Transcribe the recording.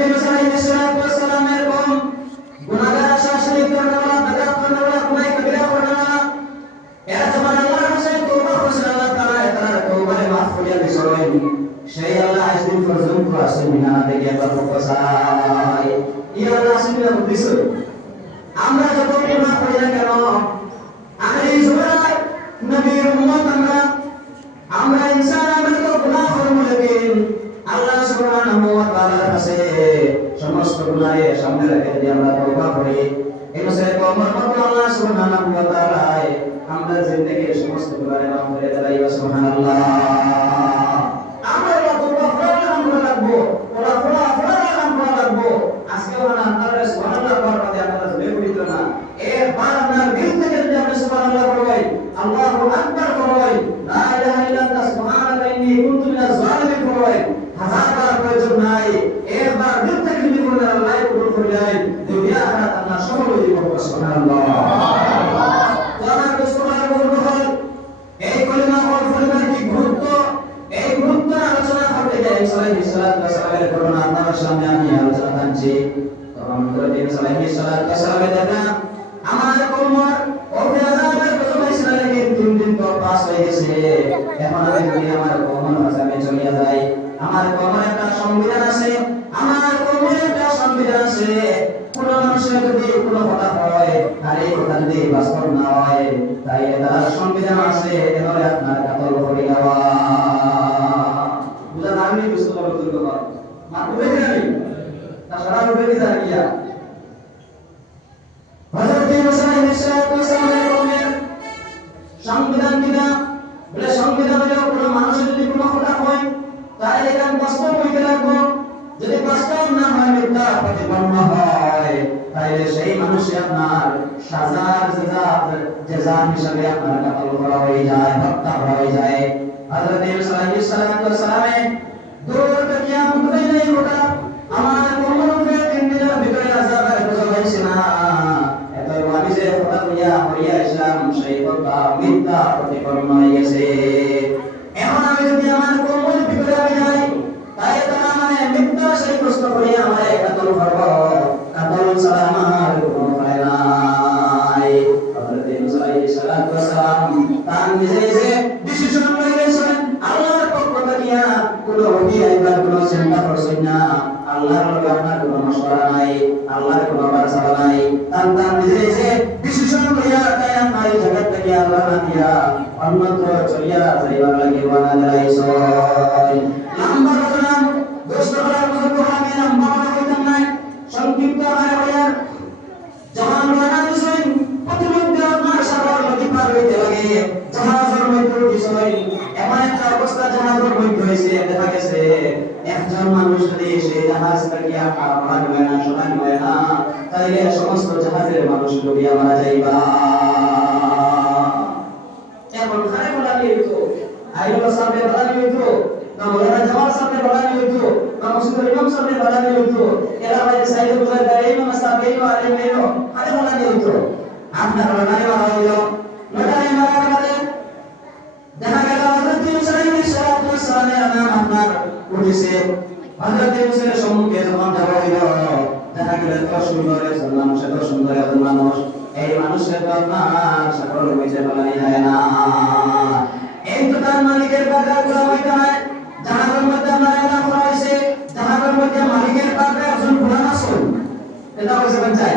ইউনূস আলাইহিস সালামের কওম গুনাহগার শাসনিক করনেওয়ালা বেদাত করনেওয়ালা গুনাহ কবিরা করনেওয়ালা এরা যখন আল্লাহর কাছে তওবা করেছে আল্লাহ তাআলা তার তওবারে মাফ করিয়া দিয়েছেন সেই আল্লাহ আজদিন পর্যন্ত আসেন না দেখে আল্লাহ প্রকাশায় ইয়া আল্লাহ আসেন না বুঝছো আমরা যত গুনাহ করি না কেন আখেরি জমানার নবীর উম্মত আমরা ইনসান আমরা তো গুনাহ করব লেকিন আল্লাহ সুবহানাহু ওয়া তাআলার কাছে সমস্ত গুনাহের সামনে রেখে দিয়ে আমরা তওবা করি এই মসজিদে কওমের মত আল্লাহ সুবহানাহু ওয়া তাআলা আমরা জিন্দেগির সমস্ত গুনাহ মাফ করে দেয় সুবহানাল্লাহ আমরা তওবা করা লাগবো ওরা লাগবো আজকে ওরা আল্লাহর সুবহানাল্লাহ করতে আমরা জুড়ে পড়িত না একবার আপনার দিল থেকে যদি আপনি সুবহানাল্লাহ পড়বেন আল্লাহু আকবার পড়বেন লা ইলাহা ইল্লাল্লাহ সুবহানাল্লাহ ইন্নী কুনতু মিনাজ জালিমিন পড়বেন হাজারবার প্রয়োজন নাই একবার দিল থেকে যদি পড়লে আল্লাহ কবুল করে দেয় দুনিয়া আখিরাত আল্লাহ সফল হয়ে যাবে সুবহানাল্লাহ আমার সুবহানাল্লাহ বলতে এই কলিমা পড়বার কি গুরুত্ব এই গুরুত্ব আলোচনা করতে যাই সাল্লাল্লাহু আলাইহি ওয়াসাল্লামের ঘটনা আপনাদের সামনে আমি আলোচনা করছি তখন নবী সাল্লাল্লাহু আলাইহি ওয়াসাল্লামের দেখা আমার কওমের ওপরে আযাবের প্রথম ইসরায়েলের 3 দিন তো পাস হয়ে গেছে এখন আমি যদি আমার কওমের মাঝে চলে যাই আমার কওমের একটা সংবিধান আছে আমার কওমের একটা সংবিধান আছে কোন মানুষের যদি কোনো কথা হয় আর এই কথা যদি বাস্তব না হয় তাই তার সংবিধান আছে এভাবে আপনার কাতল করে দেওয়া বুঝা আমি বুঝতে পারবো তুমি কথা মাত্র বেঁচে যাবে তাছাড়া বেঁচে যায় গিয়া হযরত মুসা আলাইহিস সালামের কওমের সংবিধান কিনা বলে সংবিধান হলো কোনো মানুষের যদি কোনো কথা হয় তাহলে এটা বাস্তব হইতে লাগবে যদি বাস্তব না হয় মিথ্যা প্রতিপন্ন হয় তাহলে সেই মানুষই আপনার সাজার জাযা হিসাবে আপনার কাতল করা হয়ে যায় হত্যা করা হয়ে যায় হযরত মুসা আলাইহিস সালামে দূর থেকে কিয়ামত পর্যন্ত এই কথা আমার কওমের উপরে 3 দিনের ভিতরে আযাবের বোঝা হইছে না এতই আমি যে কথা হইয়া ইসলাম সেই কথা মিথ্যা প্রতিপন্ন হয়ে গেছে এখন আমি যদি আমার কওমের ভিতরে আমি যাই তাই তারা মানে মিথ্যা সেই প্রশ্ন করি আমার কাতল করব কাতল ছাড়া আমার কোনো উপায় নাই হযরত মুসা আলাইহিস সালাম তার নিজে যে ডিসিশন নিয়েছেন আল্লাহর পক্ষ থেকে কোনো ওহি আইবার কোনো চিন্তা করছেন না আল্লাহর লগে আপনার কোনো মশওয়ারা নাই আল্লাহর কোনো বারসা নাই তার নিজে যে ডিসিশন লইয়া তাই আপনার এই জগৎ থেকে আল্লাহ না দিয়া অন্যত্র চলিয়া যাইবার লাগে ওয়ানা দিলাইছো লম্বা ঘটনা দোস্ত করার মতো আমি লম্বা কথা কইতাম না সংক্ষিপ্ত আমার বলার যখন রানা দিছেন প্রতিমধ্যে আপনার সাগর নদী পার হইতে লাগে জাহাজের মধ্যে বিষয় এমন একটা অবস্থা জাহাজের মধ্যে হয়েছে দেখা গেছে একজন মানুষ যদি সেই জাহাজ থেকে পার হয় না সমান হয় না তাইলে সমস্ত জাহাজের মানুষ ডুবিয়া মারা যাইবা এখন খারে বলা নিয়তো আইলো সামনে বলা নিয়তো না মৌলানা জামাল সামনে বলা নিয়তো না মুসলিম ইমাম সামনে বলা নিয়তো এরা বাইরে সাইডে বুঝায় দেয় ইমাম সাহেব এই আর এই খারে বলা নিয়তো আপনার লড়াই মারা হইলো লড়াই মারা গেলে দেখা গেল হযরত মুসা আলাইহিস সালামের নাম আপনার উঠেছে হযরত মুসার সম্মুখে যখন যাওয়া হইলো দেখা গেল এত সুন্দর একজন মানুষ এত সুন্দর একজন মানুষ এই মানুষের তো আপনার সকল হইতে বলাই যায় না এই তো তার মালিকের বাগান করা হইতে হয় জাহাজের মধ্যে আমরা এটা করা হয়েছে জাহাজের মধ্যে মালিকের বাগান একজন ঘোড়া আসল এটা হচ্ছে চাই